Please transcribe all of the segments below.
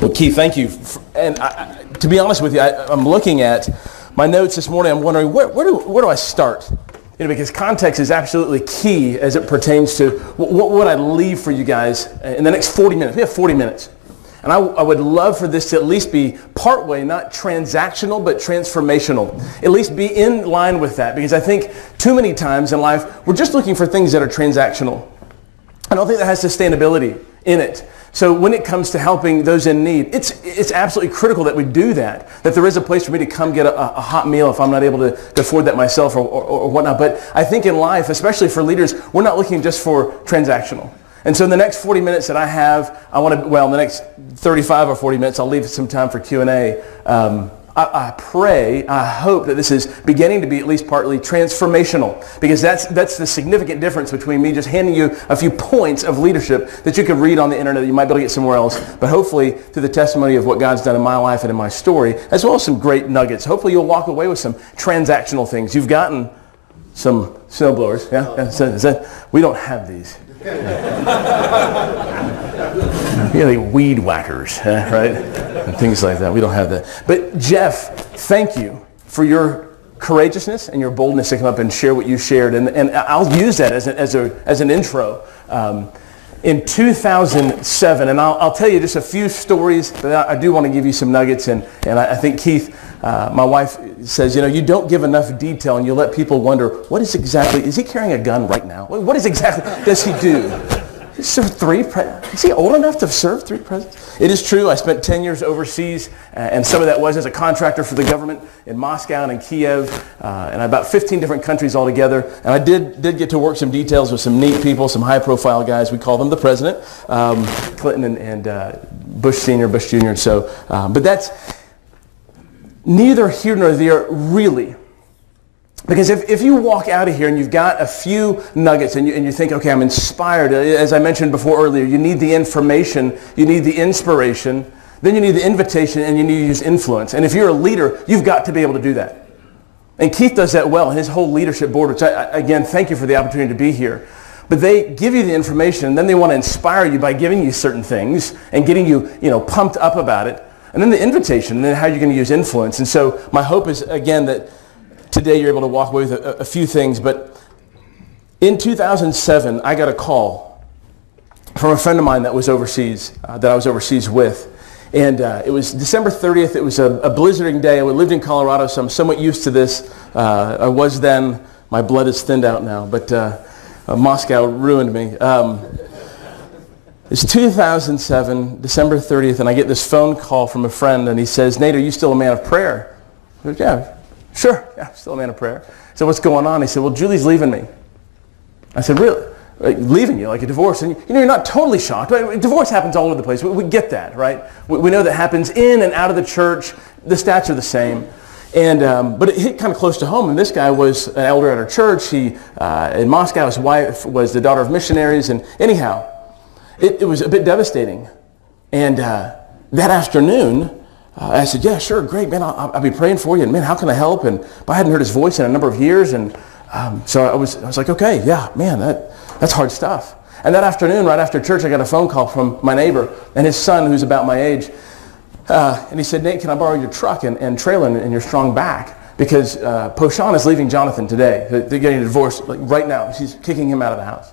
Well, Keith, thank you. To be honest with you, I'm looking at my notes this morning. I'm wondering, where do I start? Because context is absolutely key as it pertains to what would I leave for you guys in the next 40 minutes. We have 40 minutes. And I would love for this to at least be partway, not transactional, but transformational. At least be in line with that. Because I think too many times in life, we're just looking for things that are transactional. I don't think that has sustainability in it. So when it comes to helping those in need, it's absolutely critical that we do that there is a place for me to come get a hot meal if I'm not able to afford that myself or whatnot. But I think in life, especially for leaders, we're not looking just for transactional. And so in the next 40 minutes that I have, in the next 35 or 40 minutes, I'll leave some time for Q&A. I pray, I hope that this is beginning to be at least partly transformational, because that's the significant difference between me just handing you a few points of leadership that you could read on the internet that you might be able to get somewhere else, but hopefully through the testimony of what God's done in my life and in my story, as well as some great nuggets. Hopefully you'll walk away with some transactional things. You've gotten some snowblowers, yeah? We don't have these. Yeah, like weed whackers, right? And things like that. We don't have that. But Jeff, thank you for your courageousness and your boldness to come up and share what you shared. And I'll use that as an intro. In 2007, and I'll tell you just a few stories, but I do want to give you some nuggets. And I think Keith, my wife, says, you don't give enough detail and you let people wonder, is he carrying a gun right now? What exactly does he do? Served is he old enough to serve 3 presidents? It is true. I spent 10 years overseas, and some of that was as a contractor for the government in Moscow and in Kiev, and about 15 different countries altogether. And I did get to work some details with some neat people, some high-profile guys. We call them the president, Clinton and Bush Sr., Bush Jr. And so, but that's neither here nor there, really. Because if you walk out of here and you've got a few nuggets and you think, okay, I'm inspired, as I mentioned before earlier, you need the information, you need the inspiration, then you need the invitation, and you need to use influence. And if you're a leader, you've got to be able to do that. And Keith does that well, and his whole leadership board, which again, thank you for the opportunity to be here. But they give you the information, and then they want to inspire you by giving you certain things and getting you, pumped up about it. And then the invitation, and then how you're going to use influence. And so my hope is, again, that today you're able to walk away with a few things. But in 2007, I got a call from a friend of mine that was overseas, that I was overseas with. And it was December 30th. It was a blizzarding day. I lived in Colorado, so I'm somewhat used to this. I was then. My blood is thinned out now. But Moscow ruined me. It's 2007, December 30th, and I get this phone call from a friend, and he says, "Nate, are you still a man of prayer?" I said, "Yeah, sure. Yeah, I'm still a man of prayer." I said, "What's going on?" He said, "Well, Julie's leaving me." I said, "Really? Like, leaving you, like a divorce?" And you're not totally shocked. Right? Divorce happens all over the place. We get that, right? We know that happens in and out of the church. The stats are the same. And but it hit kind of close to home. And this guy was an elder at our church. He in Moscow, his wife was the daughter of missionaries. And anyhow, it was a bit devastating. And that afternoon, I said, "Yeah, sure, great, man. I'll be praying for you. And man, how can I help?" And but I hadn't heard his voice in a number of years. And so I was like, "Okay, yeah, man, that's hard stuff." And that afternoon, right after church, I got a phone call from my neighbor and his son, who's about my age. And he said, "Nate, can I borrow your truck and trailer and your strong back? Because Poshan is leaving Jonathan today. They're getting a divorce right now. She's kicking him out of the house."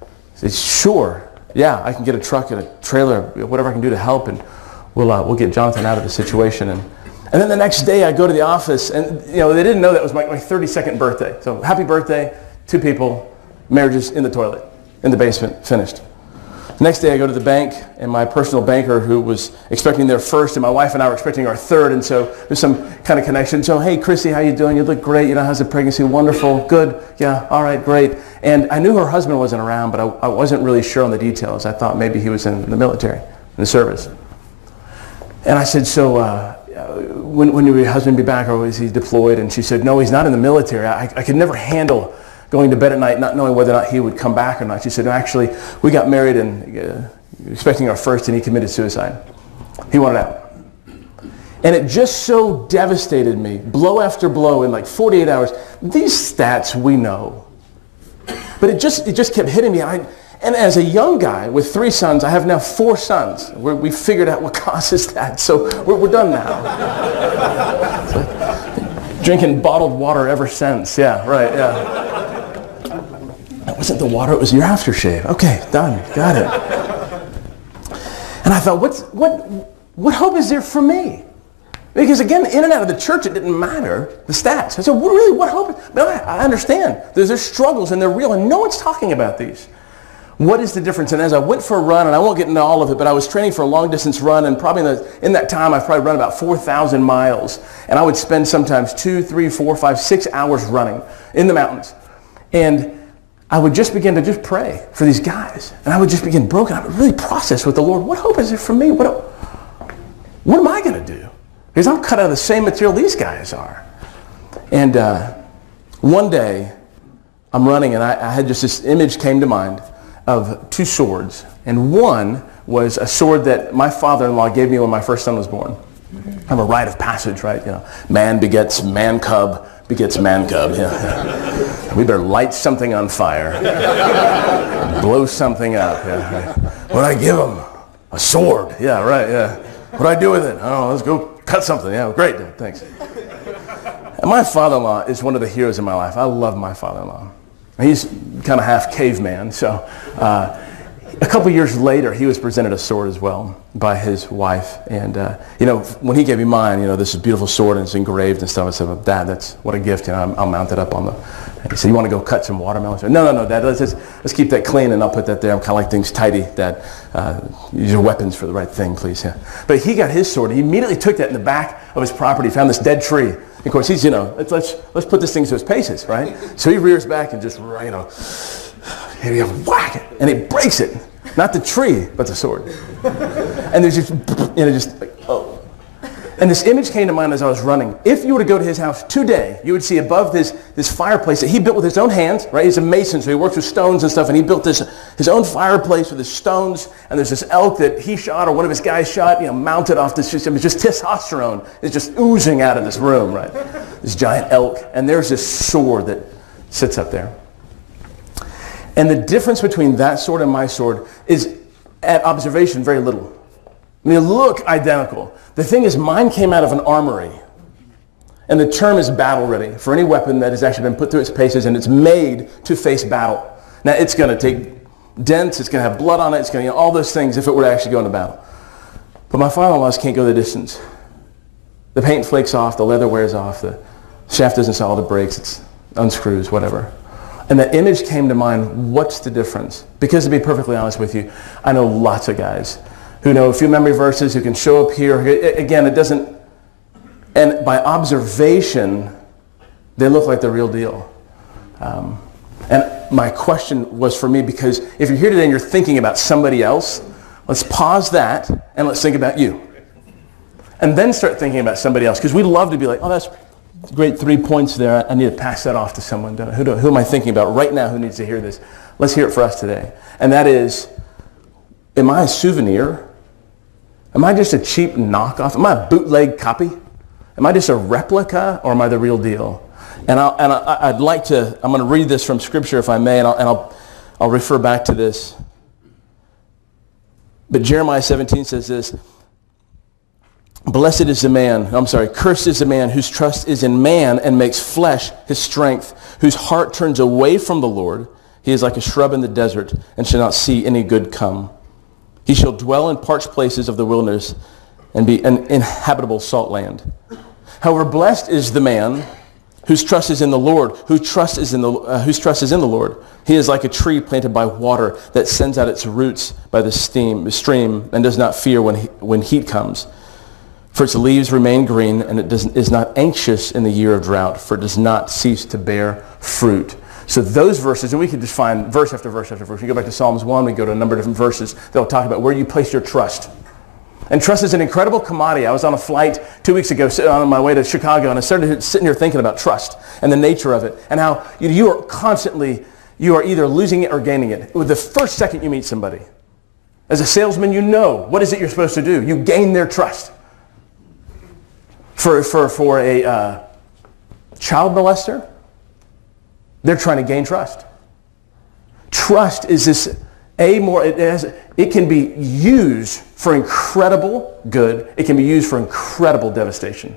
I said, "Sure. Yeah, I can get a truck and a trailer, whatever I can do to help, and we'll get Jonathan out of the situation." And then the next day I go to the office, and they didn't know that was my 32nd birthday. So happy birthday, 2 people, marriages in the toilet, in the basement, finished. The next day I go to the bank, and my personal banker, who was expecting their first, and my wife and I were expecting our third, and so there's some kind of connection. So, "Hey, Chrissy, how you doing? You look great. How's the pregnancy? Wonderful. Good. Yeah, all right, great." And I knew her husband wasn't around, but I wasn't really sure on the details. I thought maybe he was in the military, in the service. And I said, "So when will your husband be back, or is he deployed?" And she said, "No, he's not in the military. I could never handle going to bed at night not knowing whether or not he would come back or not." She said, "No, actually, we got married and expecting our first, and he committed suicide. He wanted out." And it just so devastated me, blow after blow in like 48 hours. These stats we know. But it just kept hitting me. And as a young guy with 3 sons, I have now 4 sons. We figured out what causes that, so we're done now. It's like drinking bottled water ever since. Yeah, right, yeah. That wasn't the water, it was your aftershave. Okay, done, got it. And I thought, what hope is there for me? Because again, in and out of the church, it didn't matter, the stats. I said, really, what hope? No, I understand. There's struggles and they're real, and no one's talking about these. What is the difference? And as I went for a run, and I won't get into all of it, but I was training for a long-distance run, and probably in that time, I've probably run about 4,000 miles. And I would spend sometimes 2, 3, 4, 5, 6 hours running in the mountains. And I would just begin to just pray for these guys. And I would just begin broken. I would really process with the Lord, what hope is there for me? What am I going to do? Because I'm cut out of the same material these guys are. And one day, I'm running, and I had just this image came to mind of 2 swords. And one was a sword that my father-in-law gave me when my first son was born. I have a rite of passage, right? You know, man begets man cub, begets man cub. Yeah. We better light something on fire, blow something up. Yeah. What'd I give him? A sword. Yeah, right, yeah. What'd I do with it? Oh, let's go cut something. Yeah, great, thanks. And my father-in-law is one of the heroes in my life. I love my father-in-law. He's kind of half caveman, so a couple years later, he was presented a sword as well by his wife. And, you know, when he gave me mine, you know, this is a beautiful sword and it's engraved and stuff. I said, well, Dad, that's what a gift. You know, I'll mount it up on the... And he said, you want to go cut some watermelons? I said, no, Dad, let's keep that clean and I'll put that there. I'm kind of like things tidy, Dad. Use your weapons for the right thing, please. Yeah. But he got his sword. He immediately took that in the back of his property, found this dead tree. Of course, he's, you know, let's put this thing to his paces, right? So he rears back and just, you know, here you whack it, and he breaks it. Not the tree, but the sword. And there's just, you know, just like, oh. And this image came to mind as I was running. If you were to go to his house today, you would see above this fireplace that he built with his own hands, right? He's a mason, so he works with stones and stuff, and he built his own fireplace with his stones, and there's this elk that he shot, or one of his guys shot, you know, mounted off this system. It's just testosterone. It's just oozing out of this room, right? This giant elk. And there's this sword that sits up there. And the difference between that sword and my sword is, at observation, very little. I mean, they look identical. The thing is, mine came out of an armory. And the term is battle ready for any weapon that has actually been put through its paces, and it's made to face battle. Now, it's going to take dents, it's going to have blood on it, it's going to, you know, all those things if it were to actually go into battle. But my father-in-laws can't go the distance. The paint flakes off, the leather wears off, the shaft isn't solid, it breaks, it unscrews, whatever. And that image came to mind, what's the difference? Because to be perfectly honest with you, I know lots of guys who know a few memory verses, who can show up here. Again, it doesn't, and by observation, they look like the real deal. And my question was for me, because if you're here today and you're thinking about somebody else, let's pause that and let's think about you. And then start thinking about somebody else, because we love to be like, oh, that's great, 3 points there. I need to pass that off to someone. Who am I thinking about right now who needs to hear this? Let's hear it for us today. And that is, am I a souvenir? Am I just a cheap knockoff? Am I a bootleg copy? Am I just a replica, or am I the real deal? And I'd like to, I'm going to read this from Scripture if I may, and I'll refer back to this. But Jeremiah 17 says this, cursed is the man whose trust is in man and makes flesh his strength, whose heart turns away from the Lord. He is like a shrub in the desert and shall not see any good come. He shall dwell in parched places of the wilderness and be an inhabitable salt land. However, blessed is the man whose trust is in the Lord, whose trust is in the Lord. He is like a tree planted by water that sends out its roots by the stream and does not fear when heat comes. For its leaves remain green, and it is not anxious in the year of drought, for it does not cease to bear fruit. So those verses, and we could just find verse after verse after verse. We go back to Psalms 1, we go to a number of different verses that'll talk about where you place your trust. And trust is an incredible commodity. I was on a flight 2 weeks ago on my way to Chicago, and I started sitting here thinking about trust and the nature of it, and how you are either losing it or gaining it. With the first second you meet somebody. As a salesman, you know what is it you're supposed to do. You gain their trust. For a child molester, they're trying to gain trust. Trust is this It can be used for incredible good. It can be used for incredible devastation.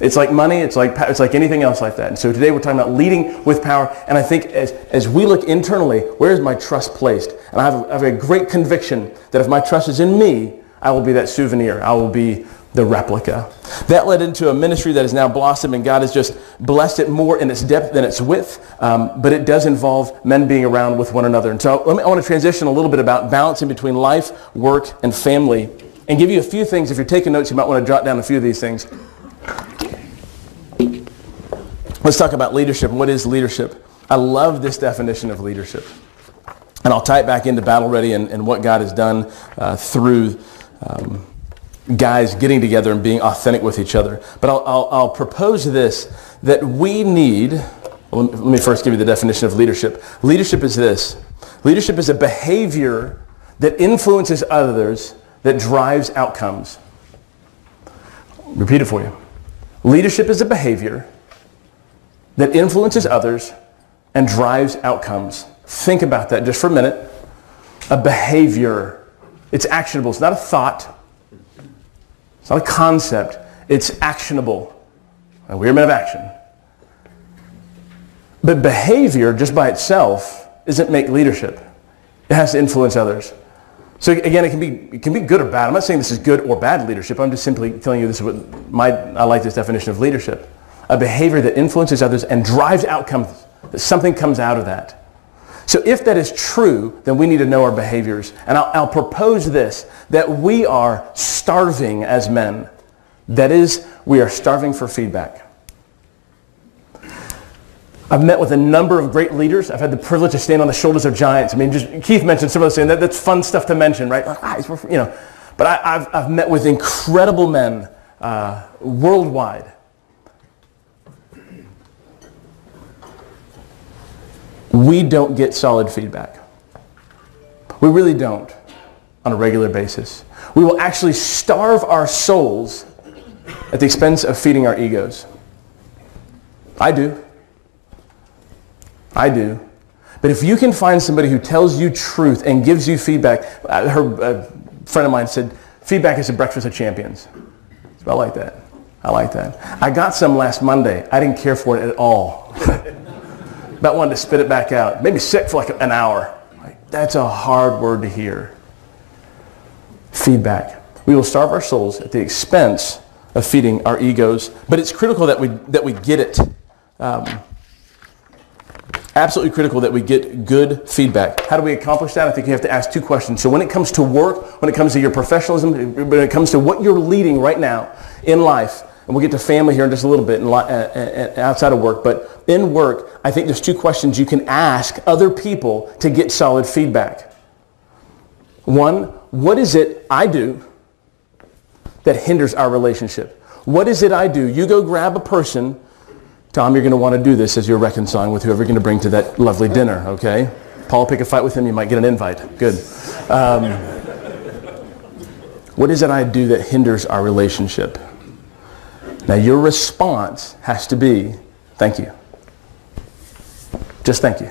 It's like money, it's like anything else like that. And so today we're talking about leading with power. And I think as we look internally, where is my trust placed? And I have a great conviction that if my trust is in me, I will be that souvenir. I will be the replica. That led into a ministry that is now blossomed, and God has just blessed it more in its depth than its width. But it does involve men being around with one another. And so I want to transition a little bit about balancing between life, work, and family, and give you a few things. If you're taking notes, you might want to jot down a few of these things. Let's talk about leadership. What is leadership? I love this definition of leadership. And I'll tie it back into Battle Ready and what God has done through guys getting together and being authentic with each other. But I'll propose this, that we need, let me first give you the definition of leadership. Leadership is this. Leadership is a behavior that influences others, that drives outcomes. Repeat it for you. Leadership is a behavior that influences others and drives outcomes. Think about that just for a minute. A behavior. It's actionable. It's not a thought. It's not a concept. It's actionable. And we're men of action. But behavior just by itself doesn't make leadership. It has to influence others. So again, it can be good or bad. I'm not saying this is good or bad leadership. I'm just simply telling you this is I like this definition of leadership. A behavior that influences others and drives outcomes, that something comes out of that. So if that is true, then we need to know our behaviors. And I'll propose this, that we are starving as men. That is, we are starving for feedback. I've met with a number of great leaders. I've had the privilege to stand on the shoulders of giants. I mean, just Keith mentioned some of those things. That's fun stuff to mention, right? But I've met with incredible men worldwide. We don't get solid feedback. We really don't on a regular basis. We will actually starve our souls at the expense of feeding our egos. I do. But if you can find somebody who tells you truth and gives you feedback, I heard a friend of mine said, feedback is a breakfast of champions. So I like that. I got some last Monday. I didn't care for it at all. About wanted to spit it back out. Made me sick for like an hour. That's a hard word to hear. Feedback. We will starve our souls at the expense of feeding our egos, but it's critical that we get it. Absolutely critical that we get good feedback. How do we accomplish that? I think you have to ask two questions. So when it comes to work, when it comes to your professionalism, when it comes to what you're leading right now in life, and we'll get to family here in just a little bit and outside of work, but in work, I think there's two questions you can ask other people to get solid feedback. One, what is it I do that hinders our relationship? What is it I do? You go grab a person. Tom, you're going to want to do this as you're reconciling with whoever you're going to bring to that lovely dinner, okay? Paul, pick a fight with him. You might get an invite. Good. What is it I do that hinders our relationship? Now, your response has to be, thank you. Just thank you.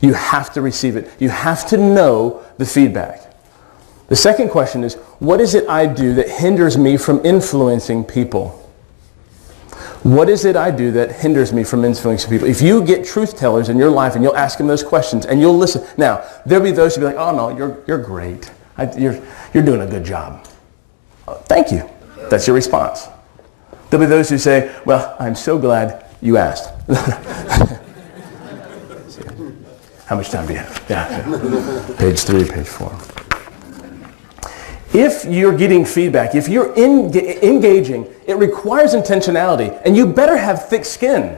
You have to receive it. You have to know the feedback. The second question is, what is it I do that hinders me from influencing people? What is it I do that hinders me from influencing people? If you get truth tellers in your life and you'll ask them those questions and you'll listen. Now, there'll be those who be like, oh no, you're great. You're doing a good job. Thank you. That's your response. There'll be those who say, well, I'm so glad you asked. How much time do you have? Yeah. Page 3, page 4. If you're getting feedback, if you're engaging, it requires intentionality, and you better have thick skin.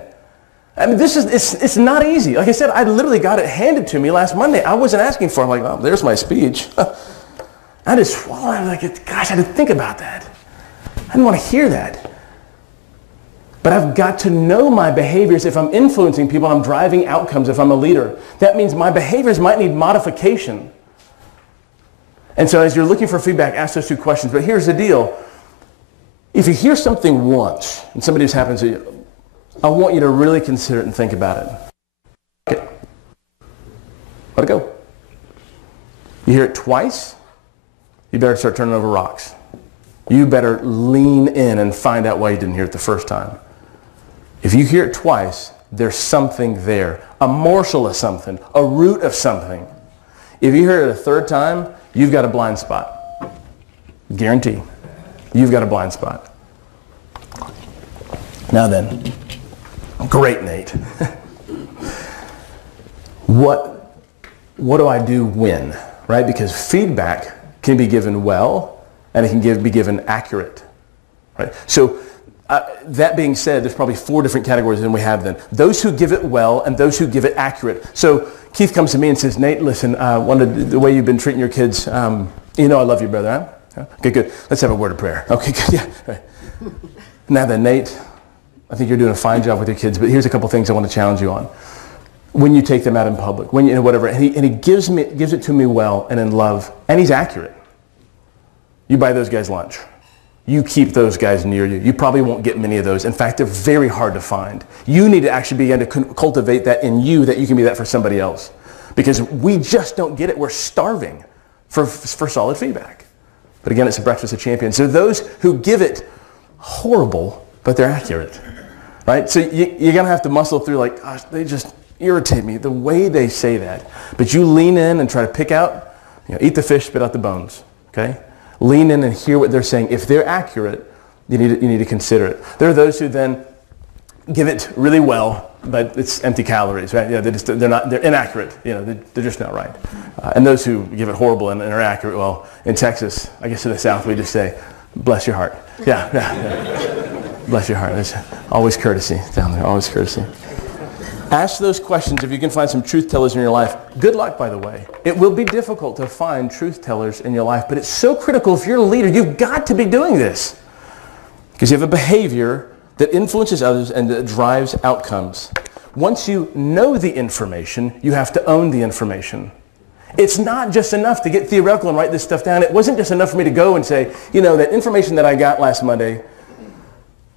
I mean, it's not easy. Like I said, I literally got it handed to me last Monday. I wasn't asking for it. I'm like, oh, there's my speech. I just swallowed. I was like, gosh, I had to think about that. I didn't want to hear that. But I've got to know my behaviors. If I'm influencing people, I'm driving outcomes if I'm a leader. That means my behaviors might need modification. And so as you're looking for feedback, ask those two questions. But here's the deal. If you hear something once, and somebody just happens to you, I want you to really consider it and think about it. Okay. Let it go. You hear it twice, you better start turning over rocks. You better lean in and find out why you didn't hear it the first time. If you hear it twice, there's something there, a morsel of something, a root of something. If you hear it a third time, you've got a blind spot. Guarantee. You've got a blind spot. Now then, great, Nate. What do I do when? Right? Because feedback can be given well, and it can be given accurate. Right? So that being said, there's probably 4 different categories than we have then. Those who give it well and those who give it accurate. So Keith comes to me and says, Nate, listen, the way you've been treating your kids, you know I love you, brother, huh? Okay, good. Let's have a word of prayer. Okay, good. Yeah. Right. Now then, Nate, I think you're doing a fine job with your kids, but here's a couple things I want to challenge you on. When you take them out in public, when you know whatever, and he gives it to me well and in love, and he's accurate. You buy those guys lunch. You keep those guys near you. You probably won't get many of those. In fact, they're very hard to find. You need to actually begin to cultivate that in you, that you can be that for somebody else. Because we just don't get it. We're starving for solid feedback. But again, it's a breakfast of champions. So those who give it horrible, but they're accurate. Right? So you're going to have to muscle through like, gosh, they just irritate me, the way they say that. But you lean in and try to pick out, eat the fish, spit out the bones. Okay? Lean in and hear what they're saying. If they're accurate, you need to consider it. There are those who then give it really well, but it's empty calories, right? Yeah, they're inaccurate. They're just not right. And those who give it horrible and are accurate, well, in Texas, I guess in the South, we just say, bless your heart. Yeah. Bless your heart. There's always courtesy down there, always courtesy. Ask those questions if you can find some truth tellers in your life. Good luck, by the way. It will be difficult to find truth tellers in your life, but it's so critical. If you're a leader, you've got to be doing this. Because you have a behavior that influences others and that drives outcomes. Once you know the information, you have to own the information. It's not just enough to get theoretical and write this stuff down. It wasn't just enough for me to go and say, that information that I got last Monday,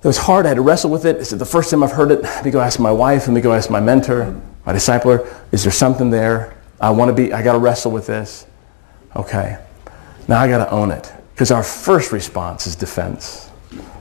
it was hard. I had to wrestle with it. It's the first time I've heard it. Let me go ask my wife. Let me go ask my mentor, my discipler. Is there something there? I got to wrestle with this. Okay. Now I got to own it. Because our first response is defense.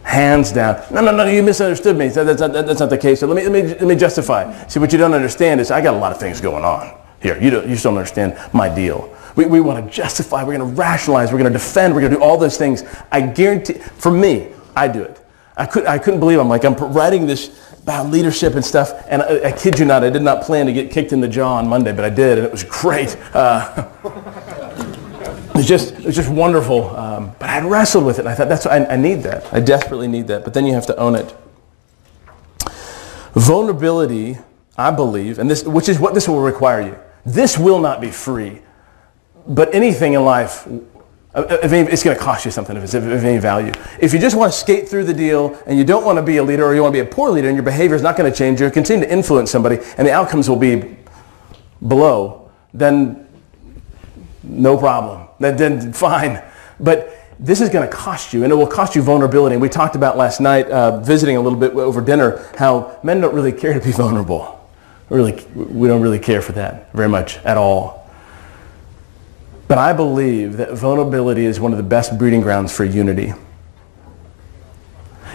Hands down. No, you misunderstood me. That's not the case. So let me justify. See, what you don't understand is I got a lot of things going on here. You just don't understand my deal. We want to justify. We're going to rationalize. We're going to defend. We're going to do all those things. I guarantee, for me, I do it. I couldn't believe I'm writing this about leadership and stuff, and I kid you not, I did not plan to get kicked in the jaw on Monday, but I did, and it was great. It was just wonderful. But I wrestled with it, and I thought, I need that. I desperately need that. But then you have to own it. Vulnerability, I believe, and which is what this will require you. This will not be free, but anything in life, it's going to cost you something if it's of any value. If you just want to skate through the deal and you don't want to be a leader, or you want to be a poor leader and your behavior is not going to change, you'll continue to influence somebody and the outcomes will be below, then no problem. Then fine. But this is going to cost you, and it will cost you vulnerability. And we talked about last night, visiting a little bit over dinner, how men don't really care to be vulnerable. We don't really care for that very much at all. But I believe that vulnerability is one of the best breeding grounds for unity.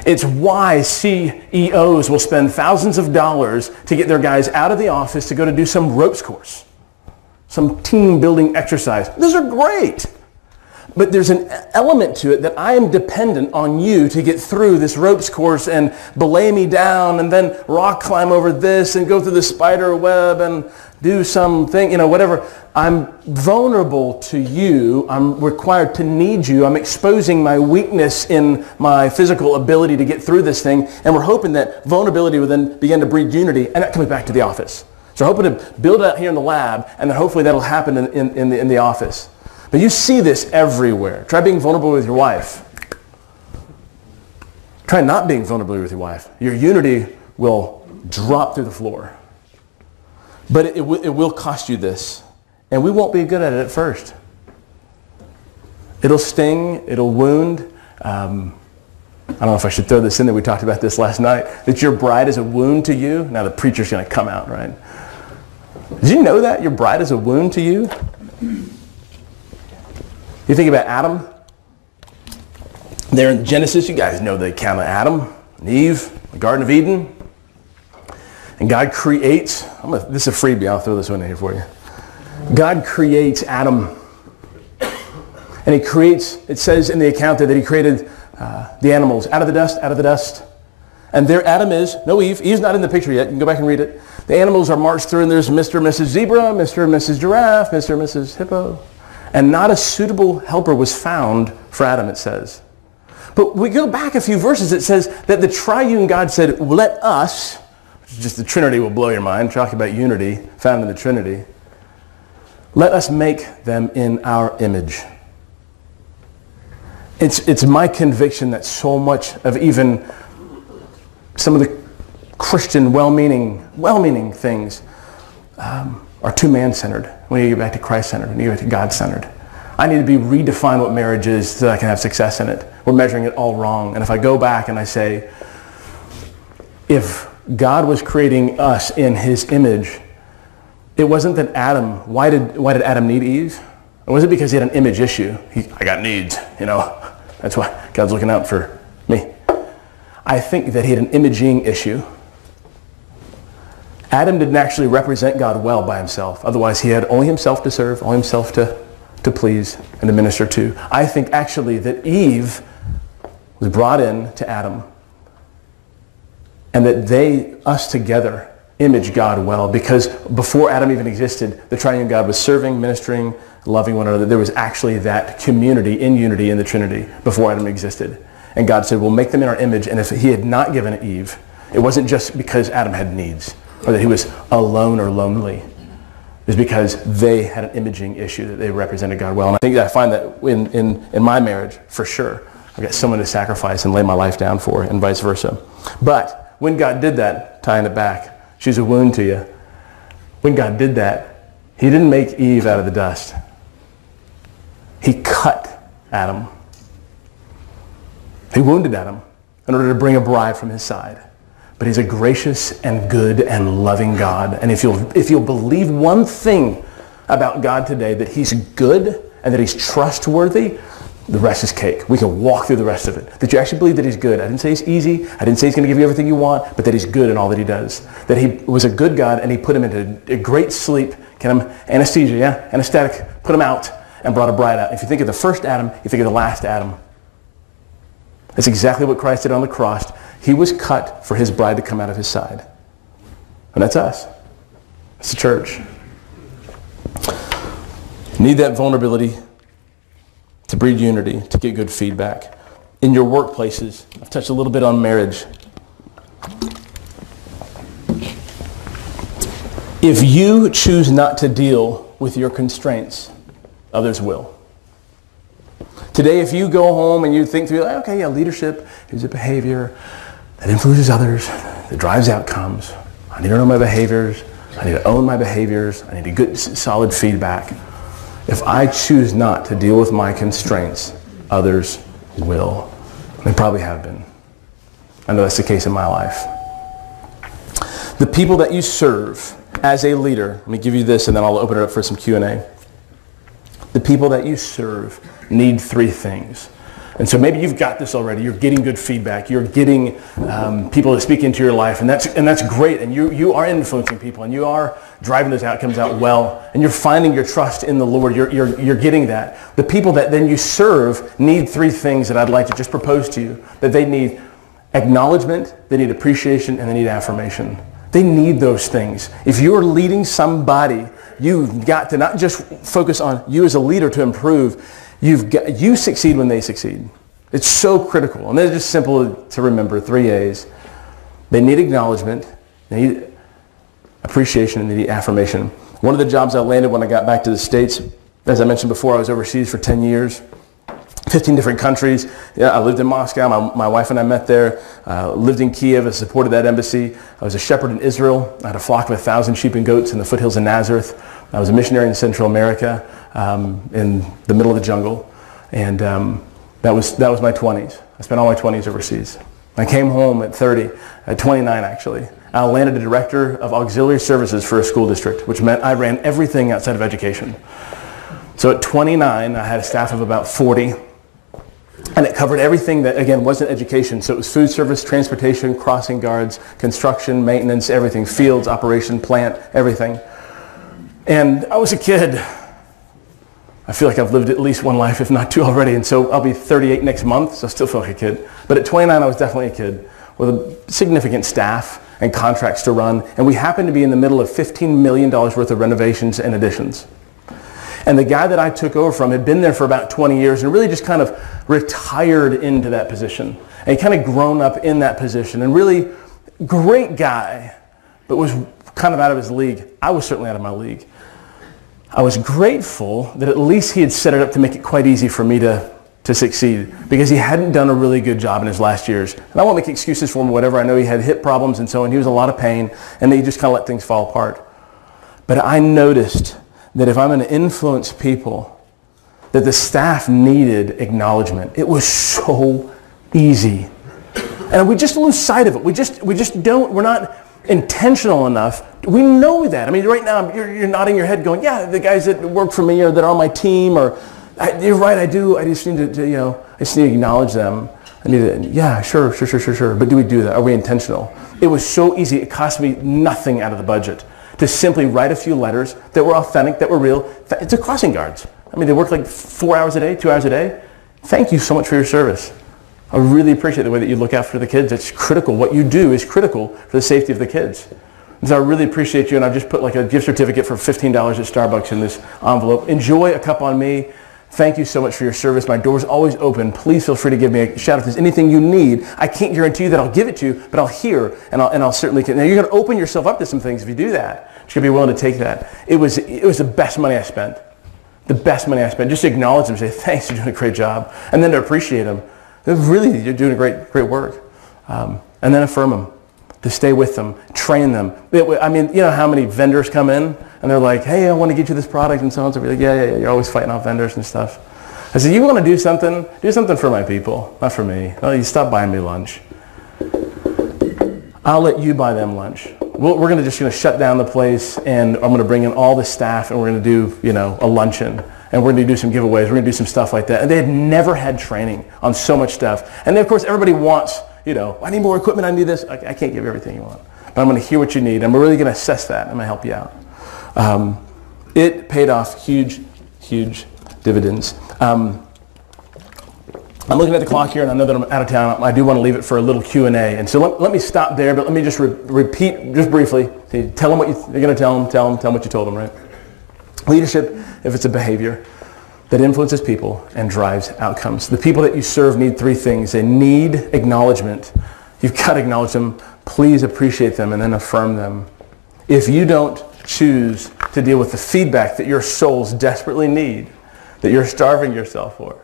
It's why CEOs will spend thousands of dollars to get their guys out of the office to go to do some ropes course, some team building exercise. Those are great. But there's an element to it that I am dependent on you to get through this ropes course and belay me down and then rock climb over this and go through the spider web and do something, whatever. I'm vulnerable to you. I'm required to need you. I'm exposing my weakness in my physical ability to get through this thing. And we're hoping that vulnerability will then begin to breed unity, and that comes back to the office. So we're hoping to build it out here in the lab, and then hopefully that'll happen in the office. But you see this everywhere. Try being vulnerable with your wife. Try not being vulnerable with your wife. Your unity will drop through the floor. But it will cost you this. And we won't be good at it at first. It'll sting. It'll wound. I don't know if I should throw this in there. We talked about this last night. That your bride is a wound to you. Now the preacher's going to come out, right? Did you know that? Your bride is a wound to you? You think about Adam. There in Genesis, you guys know the account of Adam and Eve, the Garden of Eden. And God creates, this is a freebie, I'll throw this one in here for you. God creates Adam. And he creates, it says in the account there that he created the animals out of the dust. And there Adam is, no Eve. Eve's not in the picture yet. You can go back and read it. The animals are marched through, and there's Mr. and Mrs. Zebra, Mr. and Mrs. Giraffe, Mr. and Mrs. Hippo. And not a suitable helper was found for Adam, it says. But we go back a few verses, it says that the triune God said, let us, which is just the Trinity will blow your mind, talking about unity found in the Trinity, let us make them in our image. It's my conviction that so much of even some of the Christian well-meaning things are too man-centered. We need to get back to Christ-centered. We need to get back to God-centered. I need to be redefine what marriage is so that I can have success in it. We're measuring it all wrong. And if I go back and I say, if God was creating us in his image, it wasn't that Adam, why did Adam need Eve? It wasn't because he had an image issue. I got needs, That's why God's looking out for me. I think that he had an imaging issue. Adam didn't actually represent God well by himself. Otherwise, he had only himself to serve, only himself to please and to minister to. I think actually that Eve was brought in to Adam and that us together image God well, because before Adam even existed, the triune God was serving, ministering, loving one another. There was actually that community in unity in the Trinity before Adam existed. And God said, we'll make them in our image. And if he had not given Eve, it wasn't just because Adam had needs or that he was alone or lonely. It was because they had an imaging issue that they represented God well. And I think that I find that in my marriage, for sure, I've got someone to sacrifice and lay my life down for, and vice versa. But when God did that, tying it back, she's a wound to you. When God did that, he didn't make Eve out of the dust. He cut Adam. He wounded Adam in order to bring a bride from his side. But he's a gracious and good and loving God. And if you'll believe one thing about God today, that he's good and that he's trustworthy, the rest is cake. We can walk through the rest of it. That you actually believe that he's good. I didn't say he's easy. I didn't say he's going to give you everything you want, but that he's good in all that he does. That he was a good God and he put him into a great sleep, anesthetic, put him out and brought a bride out. If you think of the first Adam, you think of the last Adam. That's exactly what Christ did on the cross. He was cut for his bride to come out of his side. And that's us. It's the church. Need that vulnerability to breed unity, to get good feedback. In your workplaces, I've touched a little bit on marriage. If you choose not to deal with your constraints, others will. Today, if you go home and you think through, okay, yeah, leadership is a behavior that influences others, that drives outcomes. I need to know my behaviors. I need to own my behaviors. I need to get solid feedback. If I choose not to deal with my constraints, others will. They probably have been. I know that's the case in my life. The people that you serve as a leader, let me give you this and then I'll open it up for some Q&A. The people that you serve need three things. And so maybe you've got this already. You're getting good feedback. You're getting people that speak into your life, and that's great. And you are influencing people, and you are driving those outcomes out well, and you're finding your trust in the Lord. You're getting that. The people that then you serve need three things that I'd like to just propose to you. That they need acknowledgement, they need appreciation, and they need affirmation. They need those things. If you're leading somebody, you've got to not just focus on you as a leader to improve. You succeed when they succeed. It's so critical. And they're just simple to remember, 3 A's. They need acknowledgement, they need appreciation, and they need affirmation. One of the jobs I landed when I got back to the States, as I mentioned before, I was overseas for 10 years, 15 different countries. Yeah, I lived in Moscow. My wife and I met there. Lived in Kiev. I supported that embassy. I was a shepherd in Israel. I had a flock of 1,000 sheep and goats in the foothills of Nazareth. I was a missionary in Central America, in the middle of the jungle. And that was my 20s. I spent all my 20s overseas. I came home at 30, at 29 actually. I landed a director of auxiliary services for a school district, which meant I ran everything outside of education. So at 29, I had a staff of about 40. And it covered everything that, again, wasn't education. So it was food service, transportation, crossing guards, construction, maintenance, everything, fields, operation, plant, everything. And I was a kid. I feel like I've lived at least one life, if not two already. And so I'll be 38 next month, so I still feel like a kid. But at 29, I was definitely a kid with a significant staff and contracts to run. And we happened to be in the middle of $15 million worth of renovations and additions. And the guy that I took over from had been there for about 20 years and really just kind of retired into that position. And he kind of grown up in that position. And really great guy, but was kind of out of his league. I was certainly out of my league. I was grateful that at least he had set it up to make it quite easy for me to succeed, because he hadn't done a really good job in his last years. And I won't make excuses for him or whatever. I know he had hip problems and so on. He was in a lot of pain, and he just kind of let things fall apart. But I noticed that if I'm going to influence people, that the staff needed acknowledgement. It was so easy. And we just lose sight of it. We just don't, we're not intentional enough. We know that. I mean, right now, you're nodding your head going, yeah, the guys that work for me or that are on my team, or you're right, I do. I just need to I just need to acknowledge them. I need to, yeah, sure. But do we do that? Are we intentional? It was so easy. It cost me nothing out of the budget to simply write a few letters that were authentic, that were real. It's a crossing guards. I mean, they work like 4 hours a day, 2 hours a day. Thank you so much for your service. I really appreciate the way that you look after the kids. It's critical. What you do is critical for the safety of the kids. And so I really appreciate you, and I've just put like a gift certificate for $15 at Starbucks in this envelope. Enjoy a cup on me. Thank you so much for your service. My door's always open. Please feel free to give me a shout if there's anything you need. I can't guarantee you that I'll give it to you, but I'll hear, and I'll certainly. Now you're going to open yourself up to some things if you do that. You're going to be willing to take that. It was the best money I spent. The best money I spent. Just to acknowledge them, say thanks, you're doing a great job, and then to appreciate them. Really, you're doing a great work, and then affirm them, to stay with them, train them. I mean, you know how many vendors come in and they're like, hey, I want to get you this product and so on. So we're like, yeah, you're always fighting off vendors and stuff. I said, you want to do something for my people, not for me. Oh, you stop buying me lunch. I'll let you buy them lunch. We're just going to shut down the place, and I'm going to bring in all the staff, and we're going to do, a luncheon. And we're going to do some giveaways. We're going to do some stuff like that. And they had never had training on so much stuff. And then, of course, everybody wants, I need more equipment. I need this. I can't give you everything you want. But I'm going to hear what you need. And we're really going to assess that. I'm going to help you out. It paid off huge dividends. I'm looking at the clock here, and I know that I'm out of town. I do want to leave it for a little Q&A. And so let me stop there, but let me just repeat just briefly. Tell them what you're going to tell them what you told them, right? Leadership, if it's a behavior that influences people and drives outcomes. The people that you serve need three things. They need acknowledgement. You've got to acknowledge them. Please appreciate them and then affirm them. If you don't choose to deal with the feedback that your souls desperately need, that you're starving yourself for,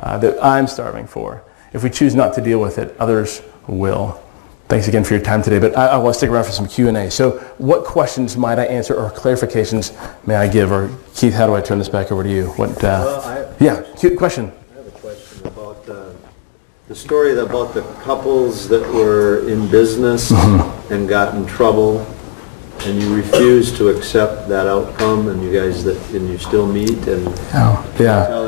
that I'm starving for, if we choose not to deal with it, others will. Thanks again for your time today, but I want to stick around for some Q&A. So what questions might I answer or clarifications may I give? Or Keith, how do I turn this back over to you? Question. I have a question about the story about the couples that were in business and got in trouble, and you refused to accept that outcome, and you still meet and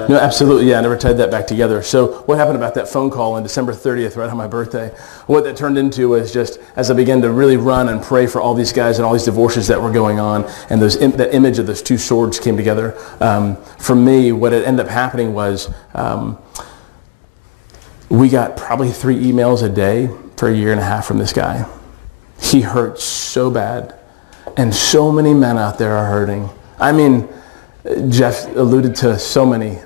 no, absolutely, I never tied that back together. So what happened about that phone call on December 30th, right on my birthday? What that turned into was just as I began to really run and pray for all these guys and all these divorces that were going on, and that image of those two swords came together. For me, what had ended up happening was we got probably 3 emails a day for a year and a half from this guy. He hurt so bad. And so many men out there are hurting. I mean, Jeff alluded to so many.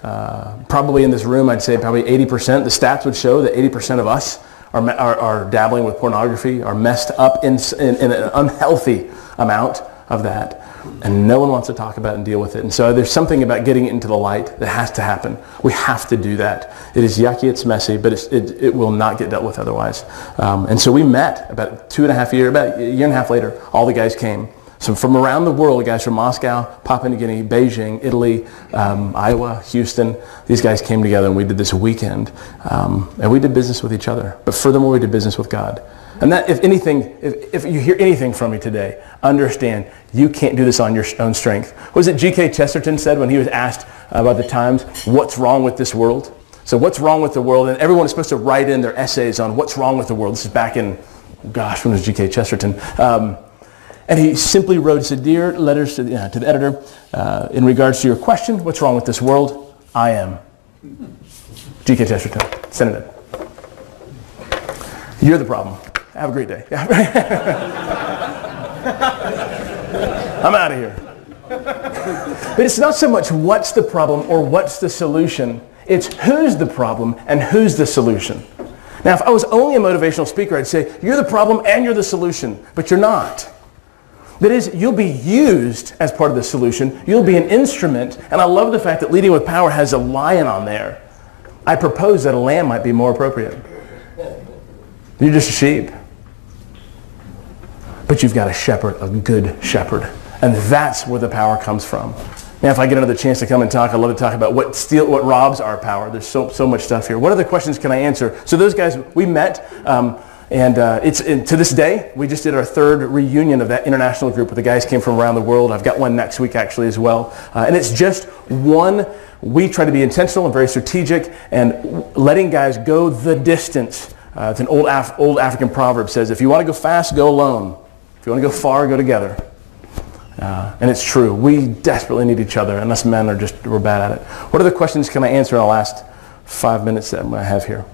Probably in this room, I'd say probably 80%. The stats would show that 80% of us are dabbling with pornography, are messed up in an unhealthy amount of that. And no one wants to talk about it and deal with it. And so there's something about getting it into the light that has to happen. We have to do that. It is yucky, it's messy, but it will not get dealt with otherwise. And so we met about 2.5 years, about a year and a half later. All the guys came So from around the world, guys from Moscow, Papua New Guinea, Beijing, Italy, Iowa, Houston, these guys came together and we did this weekend. And we did business with each other. But furthermore, we did business with God. And that, if anything, if you hear anything from me today, understand you can't do this on your own strength. What was it G.K. Chesterton said when he was asked about the times, what's wrong with this world? So what's wrong with the world? And everyone is supposed to write in their essays on what's wrong with the world. This is back in, gosh, when was G.K. Chesterton? And he simply wrote, he said, dear letters to the editor, in regards to your question, what's wrong with this world? I am. G.K. Chesterton, send it in. You're the problem. Have a great day. I'm out of here. But it's not so much what's the problem or what's the solution. It's who's the problem and who's the solution. Now, if I was only a motivational speaker, I'd say, you're the problem and you're the solution. But you're not. That is, you'll be used as part of the solution. You'll be an instrument. And I love the fact that Leading with Power has a lion on there. I propose that a lamb might be more appropriate. You're just a sheep. But you've got a shepherd, a good shepherd. And that's where the power comes from. Now, if I get another chance to come and talk, I'd love to talk about what robs our power. There's so much stuff here. What other questions can I answer? So those guys, we met, to this day, we just did our third reunion of that international group where the guys came from around the world. I've got one next week, actually, as well. And it's just one. We try to be intentional and very strategic and letting guys go the distance. It's an old African proverb says, if you want to go fast, go alone. If you want to go far, go together. And it's true. We desperately need each other, and us men we're bad at it. What other questions can I answer in the last 5 minutes that I have here?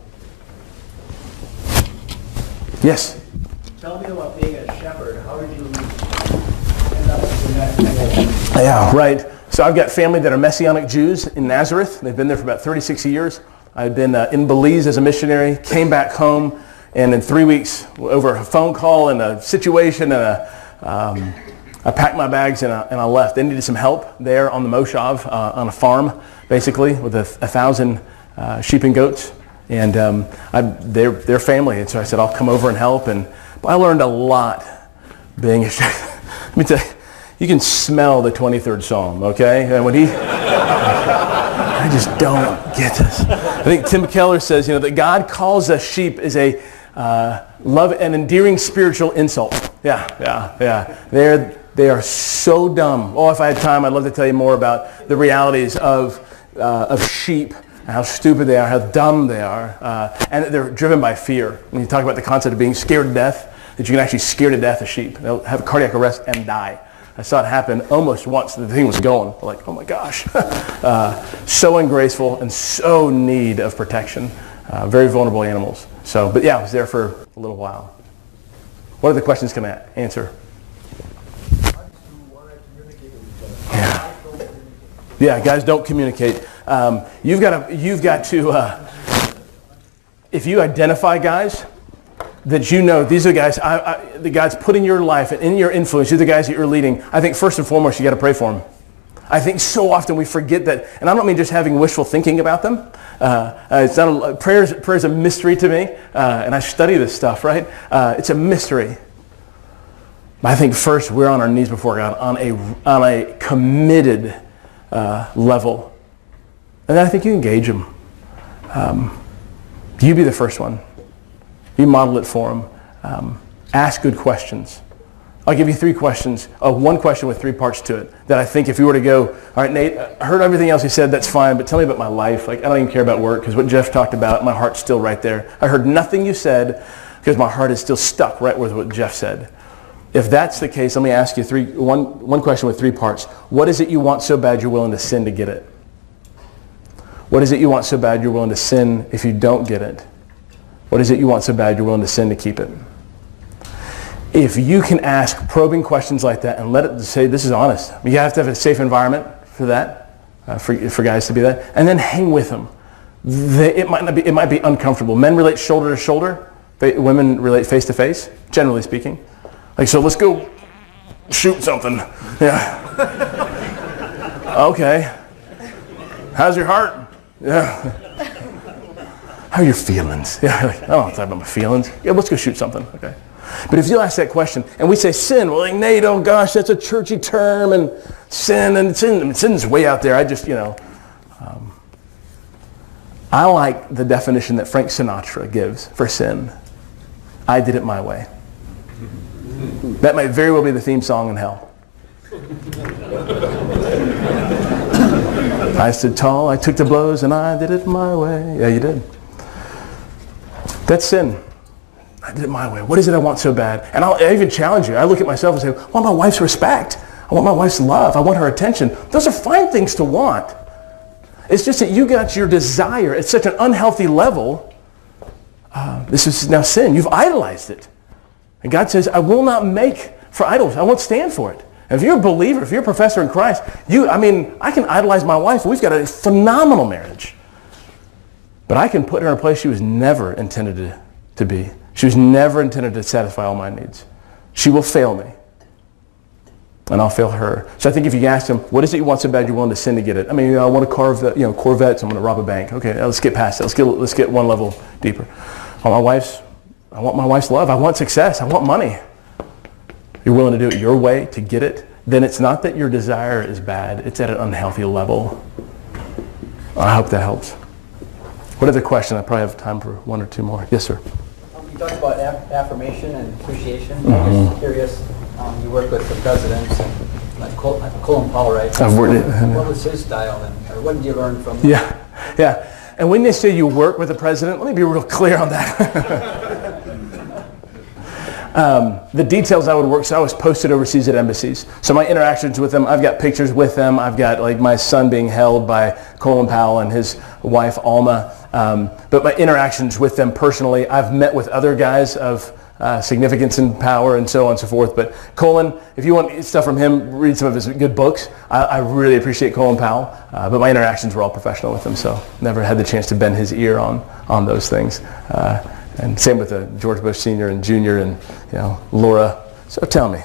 Yes? Tell me about being a shepherd. How did you end up in that position? Yeah, right. So I've got family that are Messianic Jews in Nazareth. They've been there for about 36 years. I've been in Belize as a missionary, came back home, and in 3 weeks, over a phone call and a situation, and I packed my bags and I left. They needed some help there on the Moshav, on a farm, basically, with 1,000 sheep and goats. And they're family, and so I said, I'll come over and help. And I learned a lot being a shepherd. Let me tell you, you can smell the 23rd Psalm, okay? And when I just don't get this. I think Tim Keller says, that God calls us sheep is a love and endearing spiritual insult. Yeah. They are so dumb. Oh, if I had time, I'd love to tell you more about the realities of sheep, how stupid they are, how dumb they are, and they're driven by fear. When you talk about the concept of being scared to death, that you can actually scare to death a sheep. They'll have a cardiac arrest and die. I saw it happen almost once. The thing was going. Like, oh my gosh. So ungraceful and so in need of protection. Very vulnerable animals. But yeah, I was there for a little while. What other questions can I answer? Yeah, guys don't communicate. You've got to, if you identify guys that these are the guys, the guys put in your life and in your influence, you're the guys that you're leading, I think first and foremost you got to pray for them. I think so often we forget that, and I don't mean just having wishful thinking about them. It's not prayer's a mystery to me, and I study this stuff, right? It's a mystery. But I think first we're on our knees before God on a committed level, and then I think you engage them. You be the first one. You model it for them. Ask good questions. I'll give you 3 questions, one question with 3 parts to it, that I think if you were to go, all right, Nate, I heard everything else you said, that's fine, but tell me about my life. Like, I don't even care about work, because what Jeff talked about, my heart's still right there. I heard nothing you said, because my heart is still stuck right with what Jeff said. If that's the case, let me ask you one question with 3 parts. What is it you want so bad you're willing to sin to get it? What is it you want so bad you're willing to sin if you don't get it? What is it you want so bad you're willing to sin to keep it? If you can ask probing questions like that and let it say, this is honest. You have to have a safe environment for that, for guys to be that, and then hang with them. It might be uncomfortable. Men relate shoulder to shoulder. Women relate face to face, generally speaking. Like, so let's go shoot something. Yeah. Okay. How's your heart? Yeah. How are your feelings? Yeah. Like, I don't want to talk about my feelings. Yeah, let's go shoot something. Okay. But if you ask that question, and we say sin, well, like, Nate, oh gosh, that's a churchy term, and sin's way out there. I just, I like the definition that Frank Sinatra gives for sin. I did it my way. That might very well be the theme song in hell. I stood tall, I took the blows, and I did it my way. Yeah, you did. That's sin. I did it my way. What is it I want so bad? And I even challenge you. I look at myself and say, I want my wife's respect. I want my wife's love. I want her attention. Those are fine things to want. It's just that you got your desire at such an unhealthy level. This is now sin. You've idolized it. And God says, I will not make for idols. I won't stand for it. And if you're a believer, if you're a professor in Christ, I can idolize my wife. We've got a phenomenal marriage. But I can put her in a place she was never intended to be. She was never intended to satisfy all my needs. She will fail me. And I'll fail her. So I think if you ask them, what is it you want so bad you're willing to sin to get it? I mean, I want a Corvette, Corvettes. I'm going to rob a bank. Okay, let's get past that. Let's get one level deeper. I want my wife's love. I want success. I want money. You're willing to do it your way to get it, then it's not that your desire is bad. It's at an unhealthy level. I hope that helps. What other question? I probably have time for one or two more. Yes, sir. You talked about affirmation and appreciation. I'm just curious. You work with the presidents, and like Colin Powell, right? I've worked it. What was his style, or what did you learn from? Yeah. And when they say you work with the president, let me be real clear on that. The details I would work, so I was posted overseas at embassies. So my interactions with them, I've got pictures with them. I've got like my son being held by Colin Powell and his wife Alma. But my interactions with them personally, I've met with other guys of significance and power and so on and so forth. But Colin, if you want stuff from him, read some of his good books. I really appreciate Colin Powell. But my interactions were all professional with him, so never had the chance to bend his ear on those things. And same with George Bush Sr. and Jr. and Laura. So tell me,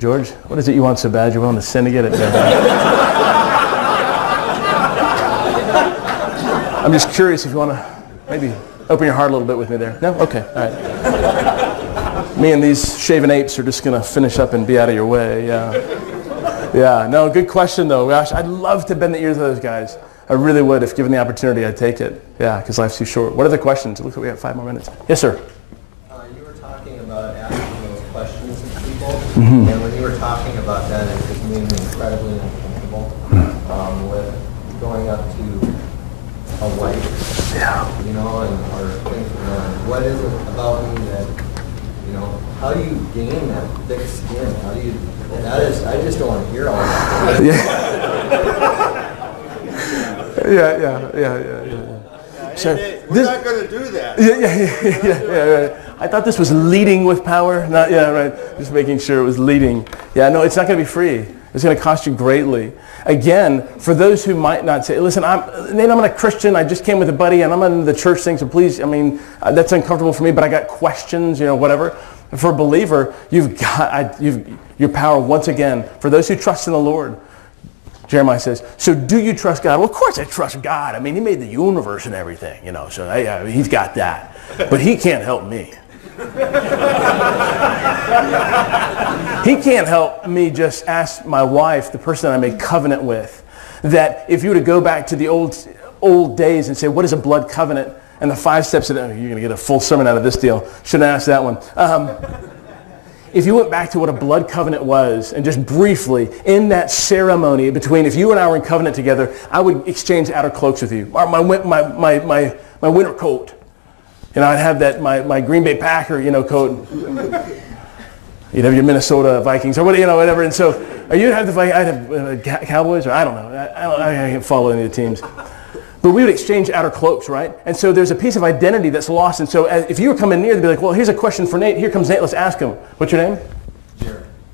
George, what is it you want so bad you're willing to sin to get it? I'm just curious if you want to maybe open your heart a little bit with me there. No? Okay. All right. Me and these shaven apes are just going to finish up and be out of your way. Yeah. No, good question though. Gosh, I'd love to bend the ears of those guys. I really would. If given the opportunity, I'd take it. Yeah, because life's too short. What other questions? It looks like we have 5 more minutes. Yes, sir. You were talking about asking those questions of people, and when you were talking about that, it just made me incredibly uncomfortable with going up to a wife, and or things, what is it about me that, how do you gain that thick skin? How do you, I just don't want to hear all that. Yeah. So we're not going to do that. Yeah. I thought this was leading with power. Not, right. Just making sure it was leading. Yeah, no, it's not going to be free. It's going to cost you greatly. Again, for those who might not say, listen, I'm a Christian. I just came with a buddy, and I'm in the church thing, so please, that's uncomfortable for me, but I got questions, whatever. For a believer, you've got your power once again. For those who trust in the Lord, Jeremiah says, so do you trust God? Well, of course I trust God. He made the universe and everything, so he's got that. But he can't help me. He can't help me just ask my wife, the person I made covenant with, that if you were to go back to the old days and say, what is a blood covenant? And the 5 steps of it, you're going to get a full sermon out of this deal. Shouldn't ask that one. If you went back to what a blood covenant was, and just briefly, in that ceremony between, if you and I were in covenant together, I would exchange outer cloaks with you. My winter coat. I'd have that, my Green Bay Packer, coat. You'd have your Minnesota Vikings or whatever. And so, you'd have I'd have Cowboys, or I don't know. I can't follow any of the teams. But we would exchange outer cloaks, right? And so there's a piece of identity that's lost. And so if you were coming near, they'd be like, well, here's a question for Nate. Here comes Nate. Let's ask him. What's your name?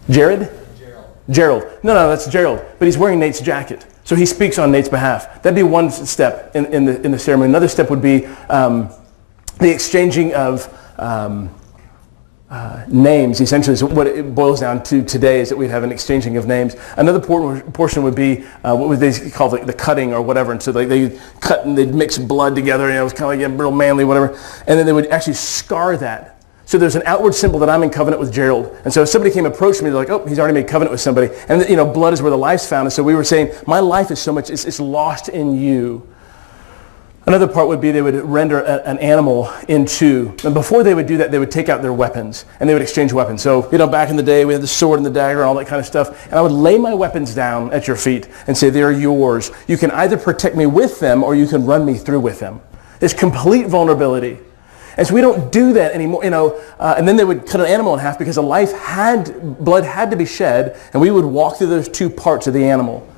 Jared? Gerald. No, that's Gerald. But he's wearing Nate's jacket. So he speaks on Nate's behalf. That'd be one step in the ceremony. Another step would be the exchanging of names. Essentially, so what it boils down to today is that we'd have an exchanging of names. Another portion would be what would they call the cutting or whatever. And so they cut and they'd mix blood together. It was kind of like real manly, whatever. And then they would actually scar that. So there's an outward symbol that I'm in covenant with Gerald. And so if somebody came approach me, they're like, oh, he's already made covenant with somebody. And blood is where the life's found. And so we were saying, my life is so much, it's lost in you. Another part would be they would render an animal in two. And before they would do that, they would take out their weapons and they would exchange weapons. So, back in the day, we had the sword and the dagger and all that kind of stuff. And I would lay my weapons down at your feet and say, they're yours. You can either protect me with them or you can run me through with them. It's complete vulnerability. And so we don't do that anymore, and then they would cut an animal in half because blood had to be shed, and we would walk through those two parts of the animal,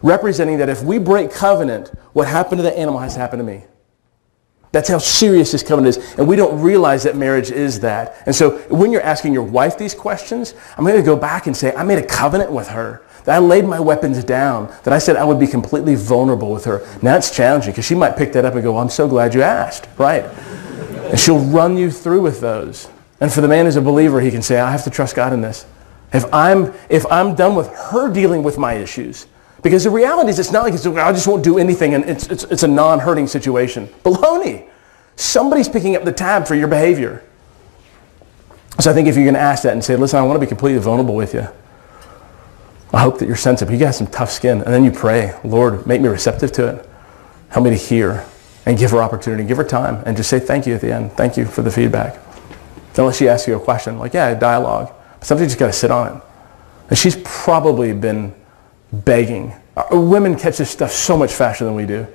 representing that if we break covenant, what happened to the animal has to happen to me. That's how serious this covenant is. And we don't realize that marriage is that. And so when you're asking your wife these questions, I'm going to go back and say, I made a covenant with her, that I laid my weapons down, that I said I would be completely vulnerable with her. Now it's challenging because she might pick that up and go, well, I'm so glad you asked, right? And she'll run you through with those. And for the man who's a believer, he can say, I have to trust God in this. If I'm done with her dealing with my issues, because the reality is it's not like I just won't do anything and it's a non-hurting situation. Baloney. Somebody's picking up the tab for your behavior. So I think if you're going to ask that and say, listen, I want to be completely vulnerable with you. I hope that you're sensitive. You got some tough skin. And then you pray, Lord, make me receptive to it. Help me to hear. And give her opportunity, give her time, and just say thank you at the end. Thank you for the feedback. Unless she asks you a question, like, yeah, dialogue. But sometimes you just got to sit on it. And she's probably been begging. Women catch this stuff so much faster than we do.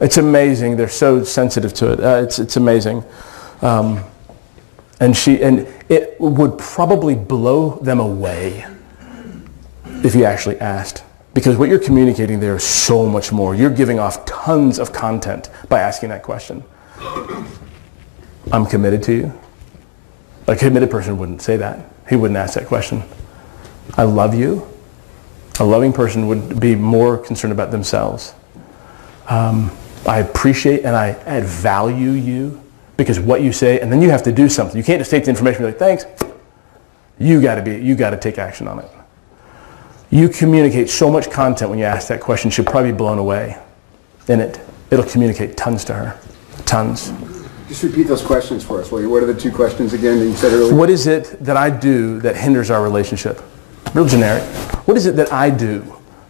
It's amazing. They're so sensitive to it. It's amazing. And it would probably blow them away if you actually asked. Because what you're communicating there is so much more. You're giving off tons of content by asking that question. I'm committed to you. A committed person wouldn't say that. He wouldn't ask that question. I love you. A loving person would be more concerned about themselves. I appreciate and I add value you because what you say, and then you have to do something. You can't just take the information and be like, thanks. You got to take action on it. You communicate so much content when you ask that question. She'll probably be blown away in it. It'll communicate tons to her. Tons. Just repeat those questions for us, will you? What are the two questions again that you said earlier? What is it that I do that hinders our relationship? Real generic. What is it that I do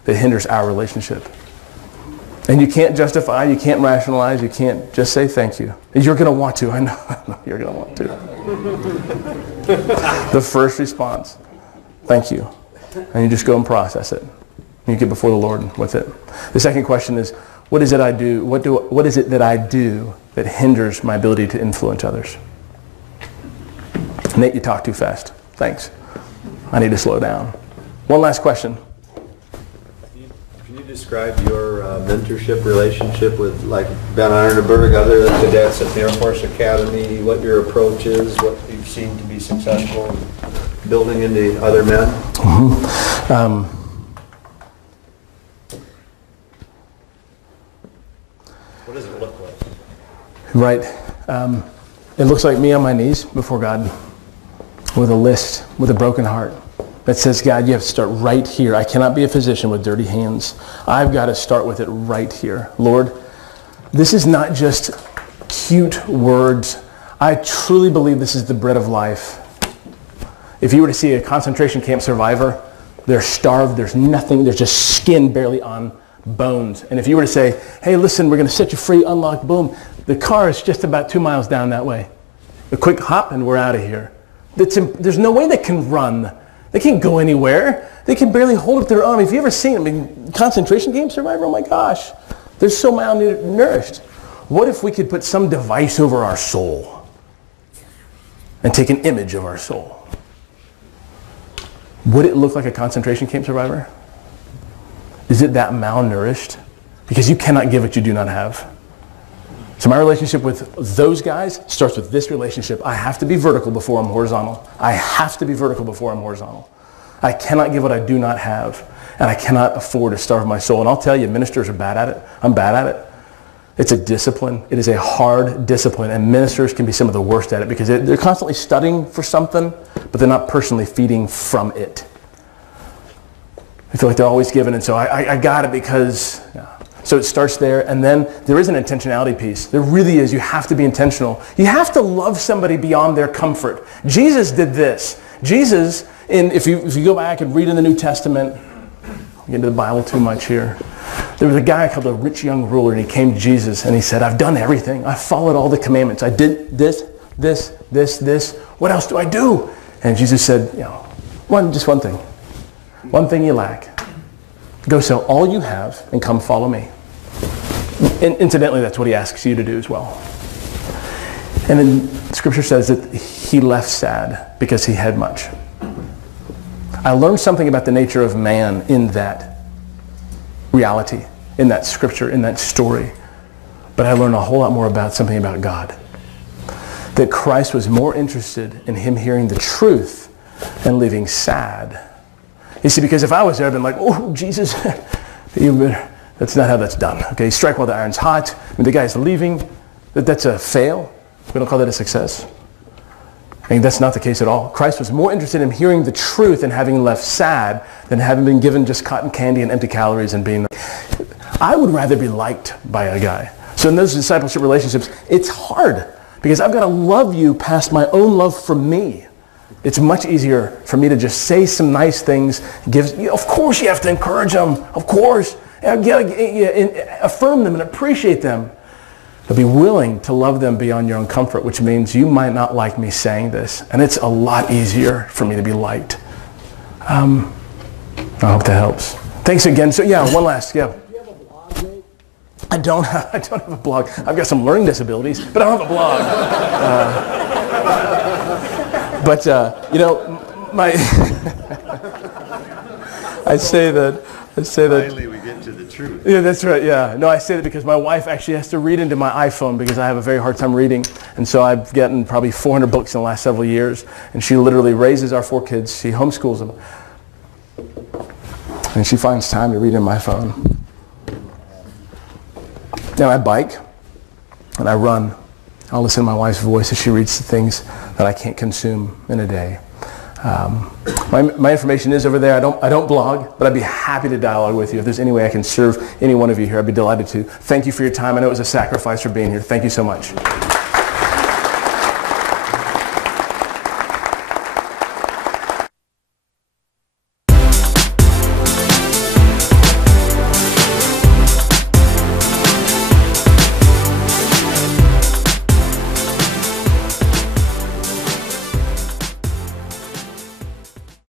that hinders our relationship? And you can't justify, you can't rationalize, you can't just say thank you. And you're going to want to. I know you're going to want to. The first response, thank you. And you just go and process it. And you get before the Lord with it. The second question is, what is it I do? What is it that I do that hinders my ability to influence others? Nate, you talk too fast. Thanks. I need to slow down. One last question. Can you describe your mentorship relationship with like Ben Arneberg, other cadets at the Air Force Academy, what your approach is, what you've seen to be successful in building into other men? Mm-hmm. What does it look like? Right. It looks like me on my knees before God with a list, with a broken heart that says, God, you have to start right here. I cannot be a physician with dirty hands. I've got to start with it right here. Lord, this is not just cute words. I truly believe this is the bread of life. If you were to see a concentration camp survivor, they're starved, there's nothing, there's just skin barely on bones. And if you were to say, hey, listen, we're going to set you free, unlock, boom, the car is just about 2 miles down that way. A quick hop and we're out of here. There's no way they can run. They can't go anywhere. They can barely hold up their arm. Have you ever seen them in concentration camp survivor? Oh my gosh, they're so malnourished. What if we could put some device over our soul and take an image of our soul? Would it look like a concentration camp survivor? Is it that malnourished? Because you cannot give what you do not have. So my relationship with those guys starts with this relationship. I have to be vertical before I'm horizontal. I have to be vertical before I'm horizontal. I cannot give what I do not have. And I cannot afford to starve my soul. And I'll tell you, ministers are bad at it. I'm bad at it. It's a discipline. It is a hard discipline. And ministers can be some of the worst at it because they're constantly studying for something, but they're not personally feeding from it. I feel like they're always giving. And so I got it because... Yeah. So it starts there, and then there is an intentionality piece. There really is. You have to be intentional. You have to love somebody beyond their comfort. Jesus did this. Jesus, if you go back and read in the New Testament, I get into the Bible too much here. There was a guy called the rich young ruler, and he came to Jesus, and he said, I've done everything. I followed all the commandments. I did this. What else do I do? And Jesus said, just one thing. One thing you lack. Go sell all you have and come follow me. And incidentally, that's what he asks you to do as well. And then Scripture says that he left sad because he had much. I learned something about the nature of man in that reality, in that Scripture, in that story. But I learned a whole lot more about something about God. That Christ was more interested in him hearing the truth and leaving sad. You see, because if I was there, I'd been like, oh, Jesus, that's not how that's done. Okay, strike while the iron's hot. When the guy's leaving, that's a fail. We don't call that a success. I mean, that's not the case at all. Christ was more interested in hearing the truth and having left sad than having been given just cotton candy and empty calories and being... I would rather be liked by a guy. So in those discipleship relationships, it's hard because I've got to love you past my own love for me. It's much easier for me to just say some nice things. Of course you have to encourage them. Of course. Affirm them and appreciate them. But be willing to love them beyond your own comfort, which means you might not like me saying this. And it's a lot easier for me to be liked. I hope that helps. Thanks again. So one last, Do you have a blog, Nate? I don't have a blog. I've got some learning disabilities, but I don't have a blog. My I say that. Finally, we get to the truth. Yeah, that's right. Yeah. No, I say that because my wife actually has to read into my iPhone because I have a very hard time reading. And so I've gotten probably 400 books in the last several years. And she literally raises our 4 kids. She homeschools them. And she finds time to read in my phone. Now I bike and I run. I'll listen to my wife's voice as she reads the things that I can't consume in a day. My information is over there. I don't blog, but I'd be happy to dialogue with you. If there's any way I can serve any one of you here, I'd be delighted to. Thank you for your time. I know it was a sacrifice for being here. Thank you so much.